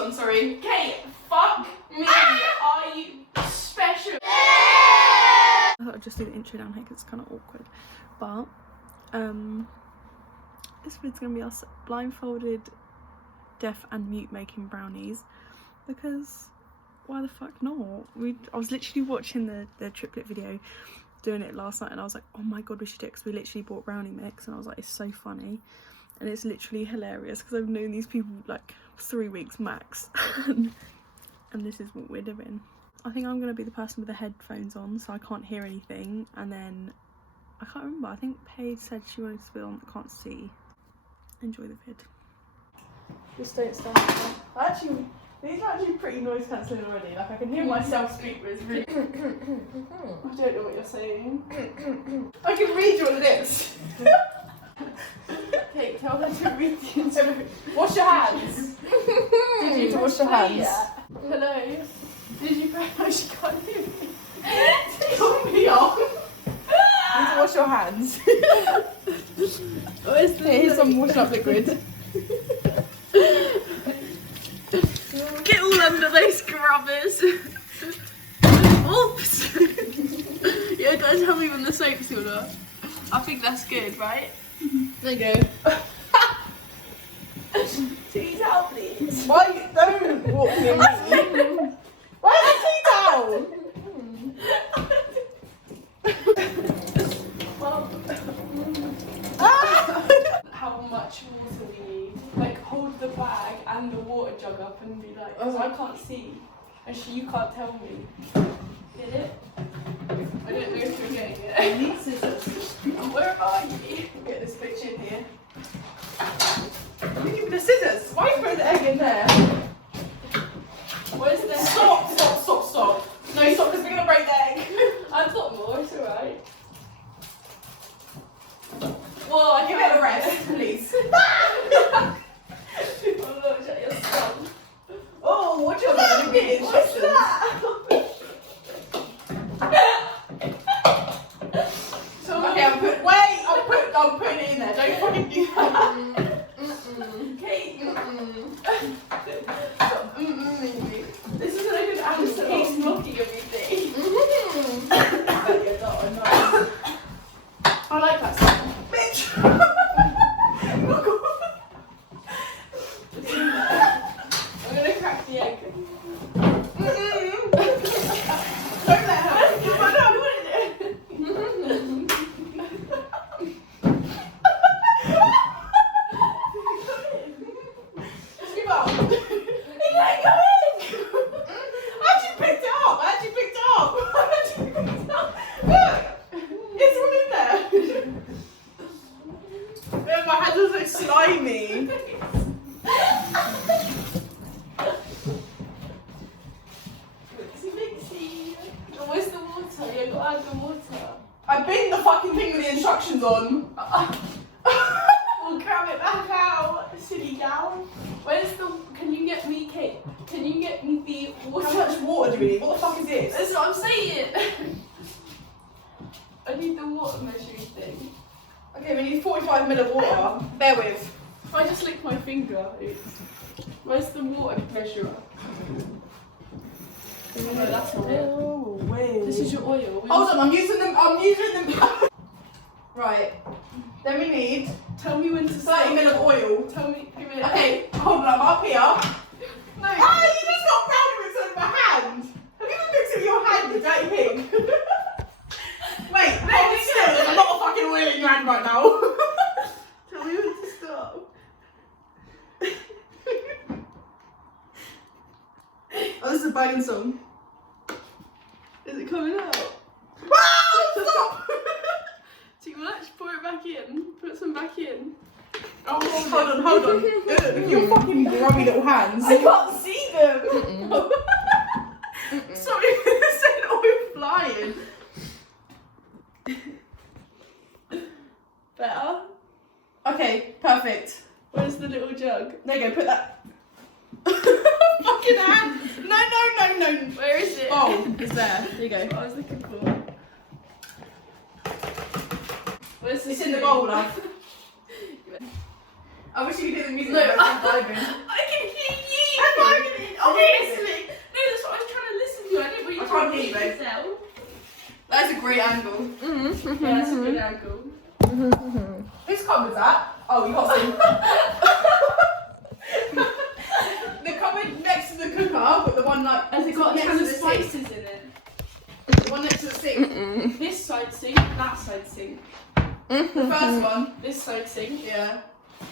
on, sorry. Kate, fuck me. Are you special? I thought I'd just do the intro down here because it's kind of awkward. But, this video's going to be us blindfolded, deaf and mute making brownies. Because, why the fuck not? I was literally watching the triplet video, doing it last night, and I was like, oh my god, we should do it, because we literally bought brownie mix, and I was like, it's so funny. And it's literally hilarious because I've known these people like 3 weeks max. And this is what we're doing. I think I'm going to be the person with the headphones on so I can't hear anything. And then, I can't remember, I think Paige said she wanted to be on, I can't see. Enjoy the vid. Just don't stand there. Actually, these are actually pretty noise cancelling already. Like I can hear myself speak, but it's really... I don't know what you're saying. I can read your lips. Kate, tell her to read the intro. Wash your hands. Did you wash your hands? Hello. Did you press? She can't hear me. Put me on. Need to wash your hands. Here's some wash up liquid. Get all under those scrubbers. Oops. Yeah, don't tell me when the soap's gone off. I think that's good, right? There you go. Tea towel, please. Why? Don't walk near me. Why is the tea towel? How much water we need. Like, hold the bag and the water jug up and be like, oh, I can't see. And you can't tell me. Get it? I don't know if you're getting it. I need scissors. Where are you? Get this bitch in here. You give me the scissors. Why you put the egg in there? Where's the egg? Stop! No, stop, because we're going to break the egg. I've got more, it's alright. Whoa, give it a rest, please. Oh, look at your son. Oh, what you doing? What's that? Okay, I'm putting it in there. Don't fucking do that. Kate. This is like an answer. Kate's knocking everything. I like that song. Bitch. I'm gonna crack the egg. Don't let her. Slimy. Where's the water? You gotta add the water. I binned the fucking thing with the instructions on. We'll grab it back out, silly gal. Where's the? Can you get me, Kate? Can you get me the water? How much water do we need? What the fuck is this? That's what I'm saying. I need the water measuring thing. Okay, we need 45 ml of water. Bear with. If I just lick my finger, where's the water measurer? Oh, no, that's not it. Oh, wait. This is your oil. Hold on, I'm using them. Right. Then we need. Tell me when to 30 ml of oil. Tell me. Give me. Okay, hold on. I'm up here. No. Ah, you just got brownie mix on my hand. Have you been mixing with your hand, you dirty pig? Wait, hold still. There's a lot of fucking oil in your hand right now. Tell me when to stop. Oh, this is a banging song. Is it coming out? Wow, stop! Too much? Pour it back in. Put some back in. Oh, hold on. Your fucking grubby little hands. I can't see them. Sorry, there's an oil flying. Better? Okay, perfect. Where's the little jug? There you go, put that. Fucking hand! No. Where is it? Oh, it's there. There you go. What I was looking for. Where's the It's in the bowl, love. I wish you could hear the music. No, I can hear you. I'm not even a great angle. Mm. Yeah, that's a good angle. Whose cupboard's that? Oh, you got some. The cupboard next to the cooker, but the one like Has it got a next ton to of the spices sink. in it? The one next to the sink. This side sink, that side sink. The first one. This side sink, Yeah.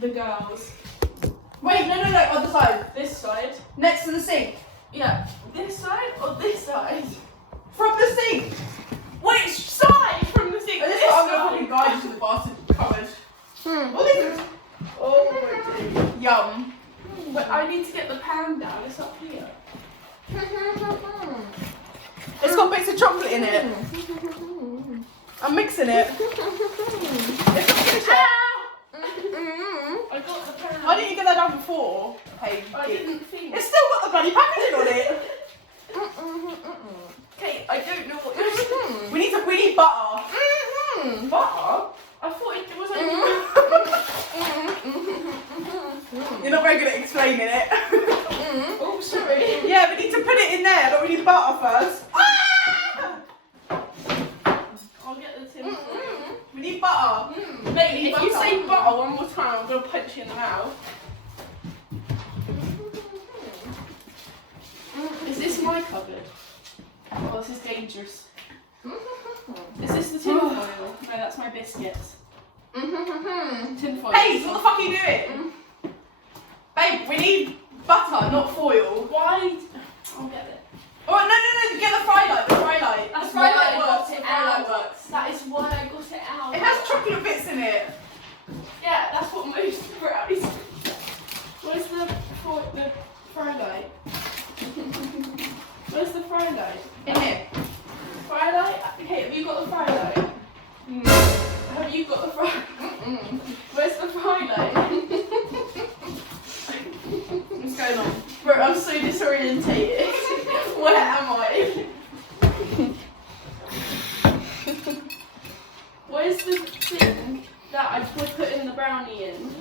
the girls. Wait, no, other side. This side. Next to the sink. Yeah. This side or this side? From the sink. Which side from the sink? And this I'm gonna fucking guide you to the bastard cupboard. What is it? Oh my god. Yum. But I need to get the pan down, it's up here. It's got bits of chocolate in it. I'm mixing it. It's not finished yet. I got the pan. Why didn't you get that done before? Hey, I didn't think. it's still got the bloody packaging on it. Kate, I don't know what you're saying. We need butter. Butter? I thought it was only. You're not very good at explaining it. Oh, sorry. Yeah, we need to put it in there, but we need butter first. I'll get the tin. We need butter. Mate, need if you butter. say butter one more time, I'm gonna punch you in the mouth. Is this my cupboard? Oh, this is dangerous. Is this the tin foil? No, that's my biscuits. Tin foil. Hey, what the fuck are you doing? Babe, we need butter, not foil. Why? I'll get it. Oh, no, get the fry light, That's the fry why I light got works, it the fry light out. works. That is why I got it out. It has chocolate bits in it. Yeah, that's what most brownies. Where's the fry light? Where's the fry light? In here. Fry light? Okay, have you got the fry light? Have you got the fry? Where's the fry light? What's going on? Bro, I'm so disorientated. Where am I? Where's the thing that I was putting the brownie in?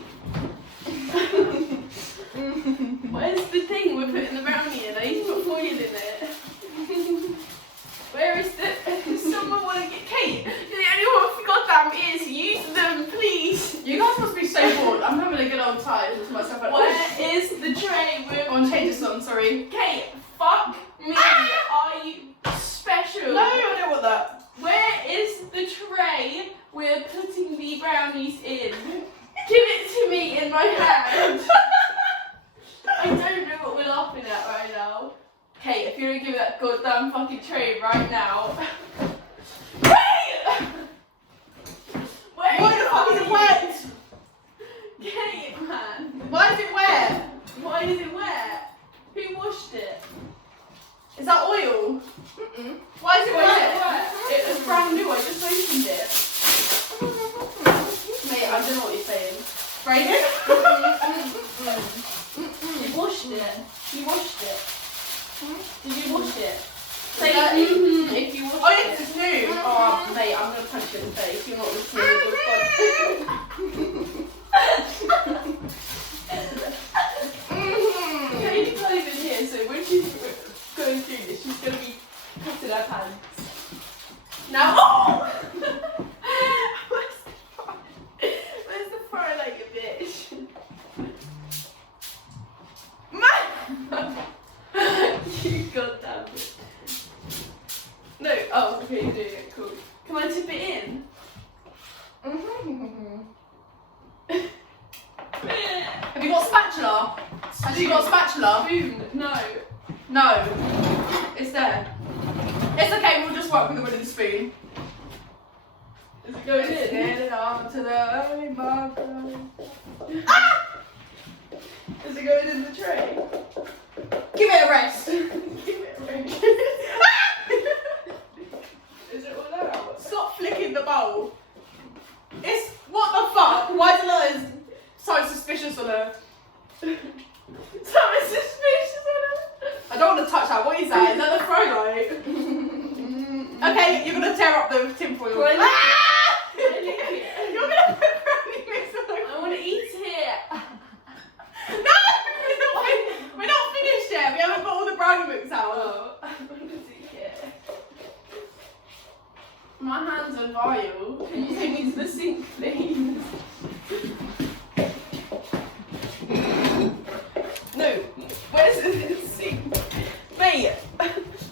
Where's the thing we're putting the brownie in? I need to put foil in it. Where is the... Does someone want to get... Kate, you're the only one with goddamn ears. Use them, please. You guys must be so bored. I'm having a good old time to myself. Where is the tray with... Go on, change this on, sorry. Kate, fuck me. Are you special? No, I don't want that. Where is the tray we're putting the brownies in? Give it to me in my hand. I don't know what we're laughing at right now. Kate, if you're gonna give me that goddamn fucking tray right now. Kate! Where Why the fuck is it wet? Kate, man. Why is it wet? Why is it wet? Who washed it? Is that oil? Why is it Why is it wet? wet? It was brand new, I just opened it. Mate, I don't know what you're saying. Brayden? You washed it. You washed it. Did you wash it? Say If you washed Oh, yes, it. it's new. Oh, mate, I'm gonna punch you in the face. You're not listening. Katie's not even here, so when she's going through this, she's gonna be cutting her pants. Now, where's the fry like a bitch? You goddamn bitch. No, oh, okay, you're doing it, cool. Can I tip it in? Have you got a spatula? Have you got a spatula? Spoon? No. No. It's there. It's okay, we'll just work with the wooden spoon. Is it going in? Get it on to the early birthday. Is it going in the tray? Give it a rest. Give it a ring. Is it all out? Stop flicking the bowl. It's what the fuck? Why is it so suspicious on her? Something suspicious on it. I don't want to touch that. What is that? Is that the fry light? Okay, you're gonna tear up the tinfoil. Do I lick it? Do I lick it? You're gonna put brownie mix on the I want to eat it. No! We're not finished yet. We haven't got all the brownie mix out. Oh, I want to eat it. My hands are vile. Can you take me to the sink, please? No, where's the sink? Mate,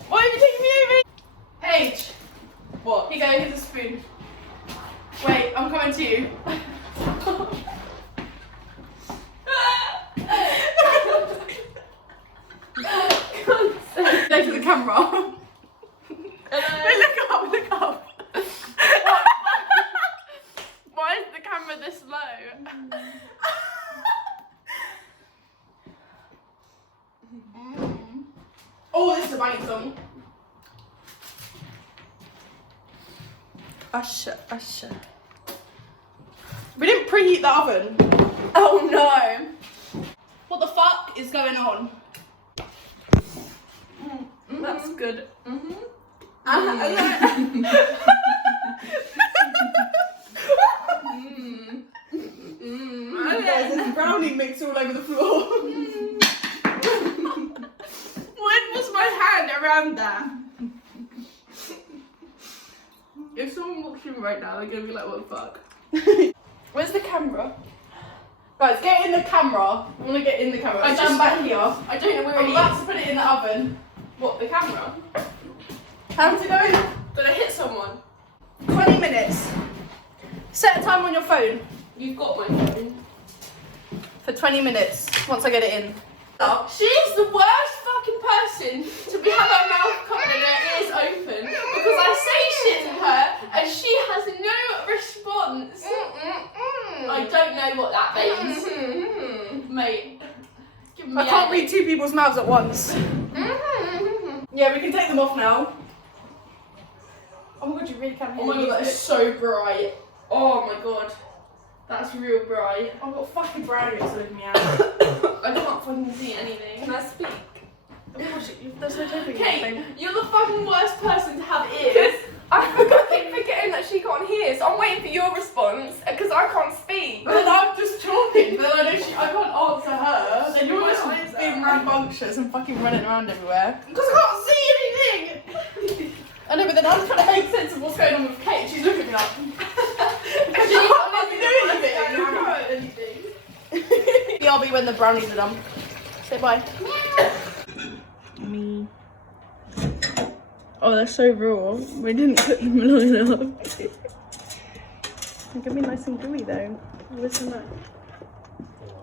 why are you taking me over? Paige, What? here you go, here's a spoon. Wait, I'm coming to you. Go to the camera. Wait, look up. Why is the camera this low? Oh, this is a banging song. Usher. We didn't preheat the oven. Oh no. What the fuck is going on? That's good. There's this brownie mix all over the floor. When was my hand around that? If someone walks in right now, they're gonna be like, what the fuck? Where's the camera? Guys, get in the camera. I want to get in the camera. I Stand just- back here. I don't know where I'm it about is. to put it in the oven. What, the camera? Time to go in. Did I hit someone? 20 minutes. Set a time on your phone You've got my phone. for 20 minutes once I get it in. She's the worst fucking person to be have her mouth covered and her ears open because I say shit to her and she has no response. I don't know what that means. Mate, give me I can't a- read two people's mouths at once. Yeah, we can take them off now. Oh my god, you really can hear Oh my the god, that is music. so bright. Oh my god. That's real bright. I've got fucking brownie mixing me out. I can't fucking see anything. Can I speak? Oh gosh, there's no taping. Kate, you're the fucking worst person to have ears. I keep forgetting that she can't hear, so I'm waiting for your response because I can't speak. But I'm just talking, but I know I can't answer her. Then you're just Why is being that? rambunctious and fucking running around everywhere. Because I can't see anything. I know, but then I'm trying to make sense of what's going on with Kate. She's looking at me like, Because you can't fucking do I anything. don't know anything. BRB when the brownies are done. Say bye. Me. Oh, they're so raw. We didn't cook them long enough. They're gonna be nice and gooey though. Listen to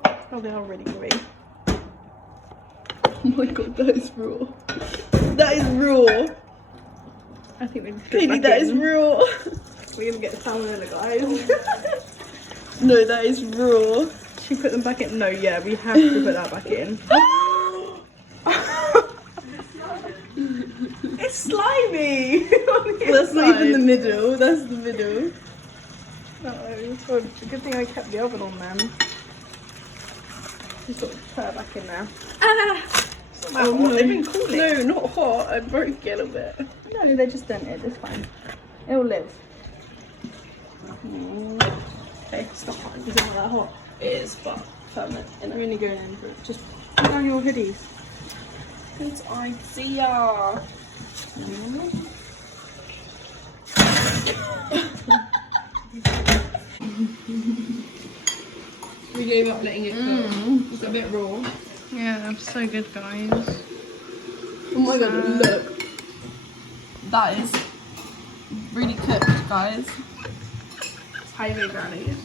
that. Oh, they are really gooey. Oh my god, that is raw. That is raw. I think we just put it back that in. is raw. We're gonna get the salmonella, guys. No, that is raw. Should we put them back in? No, yeah, we have to put that back in. It's slimy. Well, that's not even the middle. That's the middle. Oh, God. Good thing I kept the oven on then. Just sort of put it back in there. Oh, no. They've been cooling. No, not hot. I broke it a bit. No, they're just dented. It's fine. It'll live. Okay, stop. Is it not that hot? It is, but permanent. I'm really going in for it. Just put down your hoodies. Good idea. We gave up letting it cook. It's a bit raw. Yeah, so good, guys. Oh my god, look. That is really cooked, guys. Highway brownies.